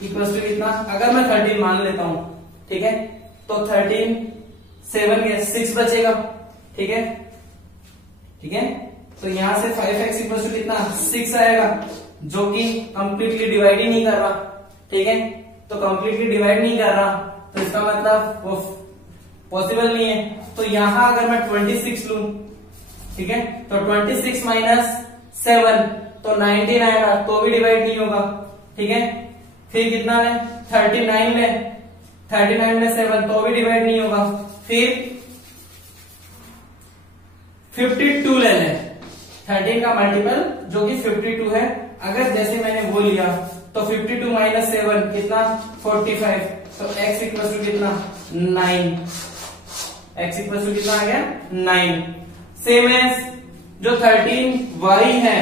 इक्वल्स टू कितना, अगर मैं 13 मान लेता हूं, ठीक है, तो 13 7 के 6 बचेगा, ठीक है, ठीक है। तो यहां से 5x इक्वल्स टू कितना 6 आएगा, जो कि कंप्लीटली डिवाइड ही नहीं कर रहा, ठीक है। तो कंप्लीटली डिवाइड नहीं कर रहा तो इसका मतलब वो पॉसिबल नहीं है। तो यहां अगर मैं 26 लूं ठीक है। तो 26 माइनस 7 तो 19 आएगा, तो भी डिवाइड नहीं होगा, ठीक है। फिर कितना ले, 39 ले, 39 में 7 तो भी डिवाइड नहीं होगा। फिर 52 ले लें, 13 का मल्टीपल जो कि 52 है। अगर जैसे मैंने वो लिया तो 52 माइनस 7 कितना, 45, तो x इक्वल टू कितना, 9, x इक्वल टू कितना आ गया, 9। सेम एज जो 13y है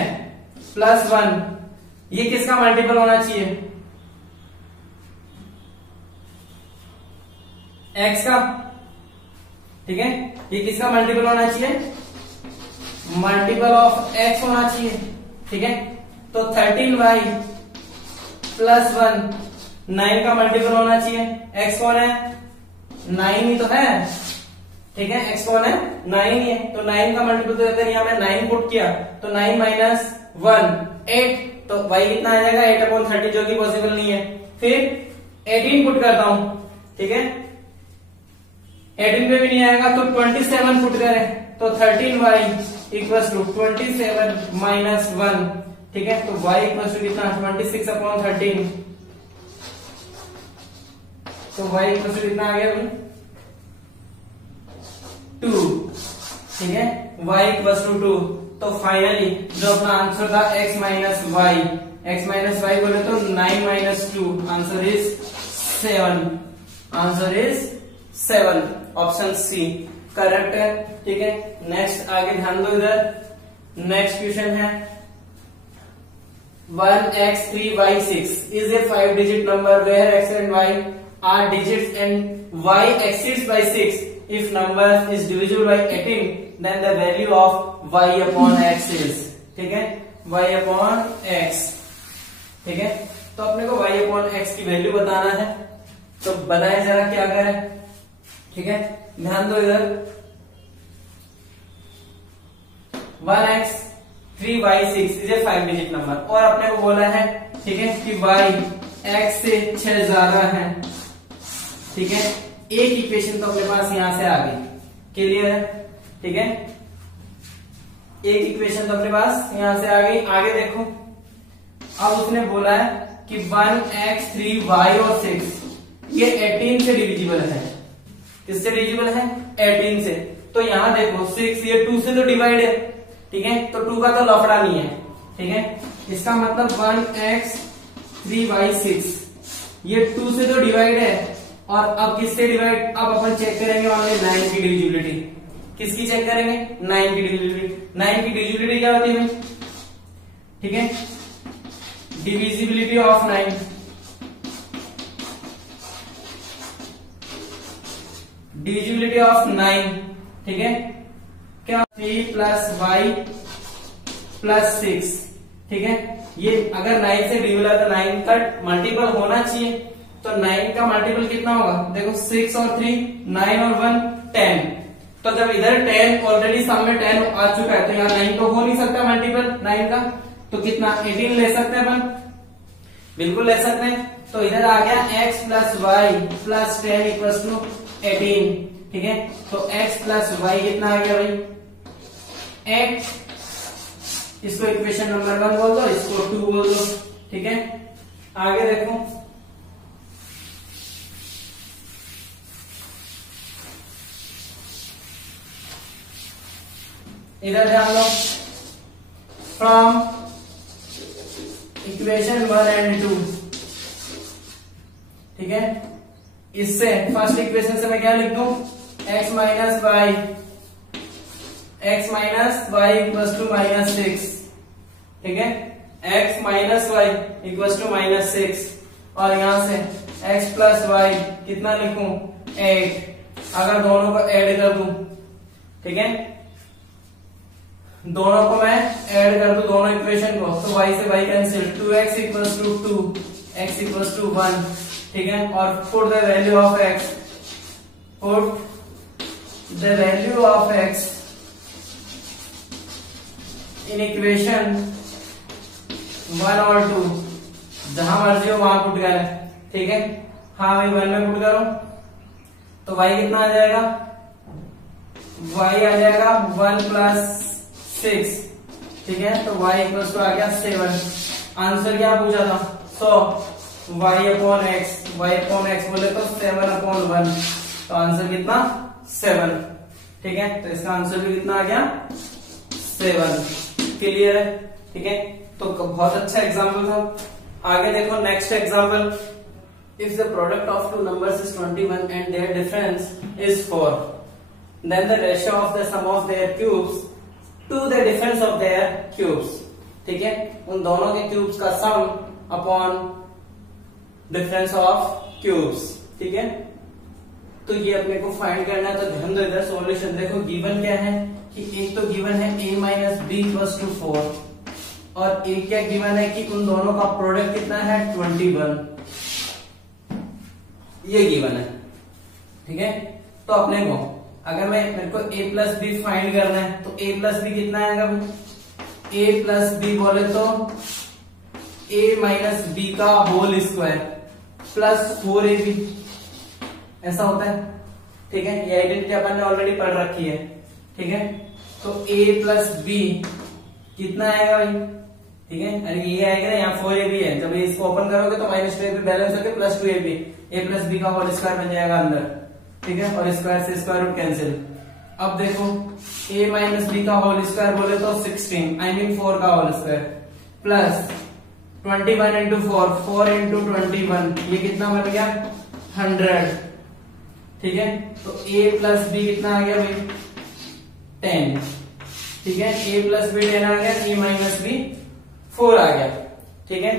प्लस 1, ये किसका मल्टीपल होना चाहिए, x का, ठीक है। ये किसका मल्टीपल होना चाहिए, मल्टीपल ऑफ x होना चाहिए, ठीक है। तो 13y प्लस 1 9 का मल्टीपल होना चाहिए। x कौन है, 9 ही तो है, ठीक है। x कौन है, 9 ही है, तो 9 का मल्टीपल तो अगर यहां मैं 9 पुट किया तो 9 माइनस 1 8, तो y कितना आ जाएगा, 8/30, जो कि पॉसिबल नहीं है। फिर 18 पुट करता हूं, ठीक है, 18 पे भी नहीं आएगा, तो 27 पुट करें तो 13y इक्वल टू 27 माइनस 1, ठीक है। तो y इक्वल टू कितना, 26/13, तो y इक्वल टू कितना आ गया भाई, 2, ठीक है। y इक्वल टू 2, तो फाइनली जो अपना आंसर था x माइनस वाई बोले तो 9 minus 2, answer is 7, answer is 7, option c correct है, ठीक है। नेक्स्ट आगे ध्यान दो, इधर नेक्स्ट क्वेश्चन है 1x3y6 is a 5-digit number where x and y are digits and y exceeds by 6. If number is divisible by 18, then the value of y upon x is, ठीक है, y upon x, ठीक है। तो अपने को y upon x की value बताना है, तो बताएं जरा क्या करें, ठीक है। ध्यान दो इधर 1x3y6 is a 5-digit number, और अपने को बोला है, ठीक है, कि y x से 6 ज्यादा है, ठीक है। एक इक्वेशन तो अपने पास यहां से आ गई, क्लियर है, ठीक है। एक इक्वेशन तो अपने पास यहां से आ गई। आगे देखो, अब उसने बोला है कि 1x3y और 6 ये 18 से डिविजिबल है, किससे डिविजिबल है, 18 से। तो यहां देखो 6 ये 2 से तो डिवाइड है, ठीक है, तो 2 का तो लफड़ा नहीं है, ठीक है। इसका मतलब 1x3y6 ये 2 से तो डिवाइड है, और अब किससे डिवाइड, अब अपन चेक करेंगे ऑनली 9 की डिविजिबिलिटी। किसकी चेक करेंगे, 9 की डिविजिबिलिटी। 9 की डिविजिबिलिटी क्या होती है, ठीक है, डिविजिबिलिटी ऑफ 9, डिविजिबिलिटी ऑफ 9, ठीक है, क्या 3 प्लस वाई प्लस 6, ठीक है। ये अगर 9 से डिविजिबल है तो 9 का मल्टीपल होना चाहिए, तो 9 का मल्टीपल कितना होगा, देखो 6 और 3 9 और 1 10, तो जब इधर 10 ऑलरेडी सम में 10 आ चुका है, तो यहाँ 9 तो हो नहीं सकता मल्टीपल 9 का, तो कितना 18 ले सकते हैं अपन, बिल्कुल ले सकते हैं। तो इधर आ गया x plus y plus 10 equal to 18, ठीक है। तो x प्लस वाई कितना आ गया भाई, 8, इसको इक्वेशन नंबर 1 बोल दो, इसको 2 बोल दो, ठीक है। आगे देखो इधर ध्यान दो, फ्रॉम इक्वेशन 1 एंड 2, ठीक है। इससे फर्स्ट इक्वेशन से मैं क्या लिख दूं, x minus y equal to -6, ठीक है, x minus y equal to -6, और यहां से x प्लस वाई कितना लिखूं, 8। अगर दोनों को ऐड कर दूं, ठीक है, दोनों को मैं ऐड कर दूं दोनों इक्वेशन को, तो y से y cancel, 2x equal to 2, x equal to 1, ठीक है। और put the value of x, put the value of x in equation 1 और 2, जहां मर्जी हो वहां पुट करें, ठीक है। हाँ भाई 1 में पुट करो, तो y कितना आ जाएगा, y आ जाएगा 1 प्लस 6, ठीक है। तो y इक्वल टू आ गया 7। आंसर क्या पूछा था? सो y अपॉन एक्स बोले तो 7/1, तो आंसर कितना? 7, ठीक है। तो इसका आंसर भी कितना आ गया? 7। क्लियर है, ठीक है। तो बहुत अच्छा एग्जाम्पल था। आगे देखो next example, if the product of two numbers is 21 and their difference is 4, then the ratio of the sum of their cubes to the difference of their cubes, ठीक है। उन दोनों के क्यूब्स का sum upon difference of cubes, ठीक है। तो ये अपने को फाइंड करना है, तो ध्यान दो इधर सॉल्यूशन देखो। गिवन क्या है कि एक तो गिवन है a minus b equals to 4, और एक क्या गिवन है कि उन दोनों का प्रोडक्ट कितना है? 21, ये गिवन है, ठीक है। तो अपने को अगर मेरे को a प्लस बी फाइंड करना है, तो a प्लस बी कितना आएगा? a प्लस बी बोले तो a माइनस बी का होल स्क्वायर प्लस 4ab, ऐसा होता है, ठीक है। ये आइडेंटिटी अपन ने ऑलरेडी पढ़ रखी है, ठीक है। तो a प्लस बी कितना आएगा भाई? ठीक है, अरे ये आएगा ना, यहाँ 4ab है, जब इसको ओपन करोगे तो -2ab बैलेंस होकर plus 2ab, a plus b का होल स्क्वायर बन जाएगा अंदर, ठीक है। और स्क्वायर से स्क्वायर रूट कैंसिल। अब देखो a माइनस बी का होल स्क्वायर बोले तो 16, आई मीन 4 का whole square, plus 21 into 4 into 21, ये कितना बन गया? 100, ठीक है। तो a प्लस बी कितना आ गया भाई? 10, ठीक है। a प्लस बी 10 आ गया, a माइनस बी 4 आ गया, ठीक है।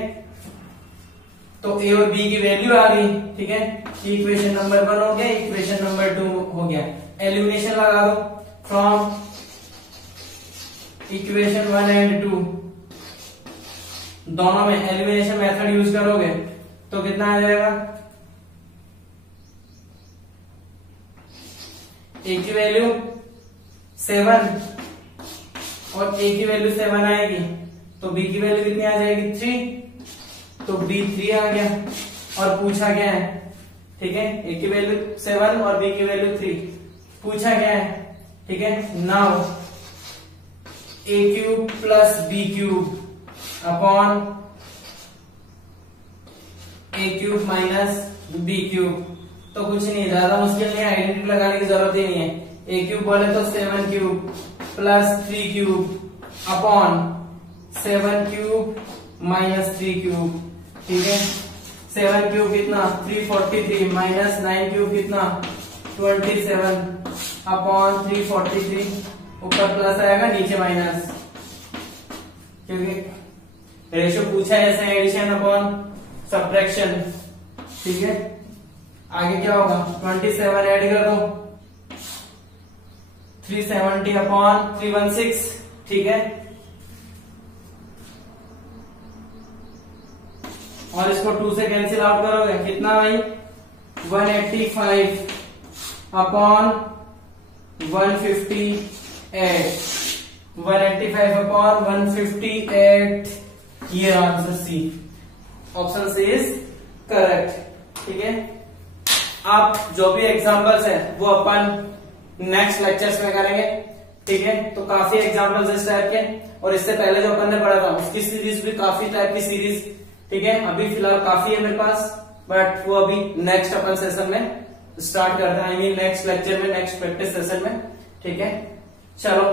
तो a और b की वैल्यू आ गई, ठीक है। इक्वेशन नंबर 1 हो गया, इक्वेशन नंबर 2 हो गया। एलिमिनेशन लगा दो फ्रॉम इक्वेशन 1 एंड 2, दोनों में एलिमिनेशन मेथड यूज करोगे तो कितना आ जाएगा? a की वैल्यू 7 और a की वैल्यू 7 आएगी, तो b की वैल्यू कितनी आ जाएगी? 3, तो b 3 आ गया। और पूछा क्या है, ठीक है, a की वैल्यू 7 और b की वैल्यू 3, पूछा क्या है, ठीक है। Now a cube plus b cube upon a cube minus b cube, तो कुछ नहीं, ज्यादा मुश्किल नहीं है, आइडेंटिटी लगाने की जरूरत ही नहीं है। a क्यूब बोले तो 7 cube plus 3 cube upon 7 cube minus 3 cube, ठीक है। 7 क्यूब कितना? 343 माइनस 9 क्यूब कितना? 27 अपॉन 343, ऊपर प्लस आएगा नीचे माइनस, क्योंकि रेशियो पूछा है ऐसे, एडिशन अपॉन सब्ट्रैक्शन, ठीक है। आगे क्या होगा? 27 ऐड कर दो, 370 अपॉन 316, ठीक है। और इसको 2 से कैंसिल आउट करोगे, कितना भाई? 185 अपॉन 158, 185 अपॉन 158, ये answer C, option C is correct, ठीक है। आप जो भी एग्जांपल्स है वो अपन नेक्स्ट लेक्चर्स में करेंगे, ठीक है। तो काफी एग्जांपल्स इस टाइप के, और इससे पहले जो अपन ने पढ़ा था उसकी सीरीज भी काफी टाइप की सीरीज, ठीक है। अभी फिलहाल काफी है मेरे पास, बट वो अभी नेक्स्ट अपन सेशन में स्टार्ट करते हैं, आई मीन नेक्स्ट लेक्चर में, नेक्स्ट प्रैक्टिस सेशन में, ठीक है। चलो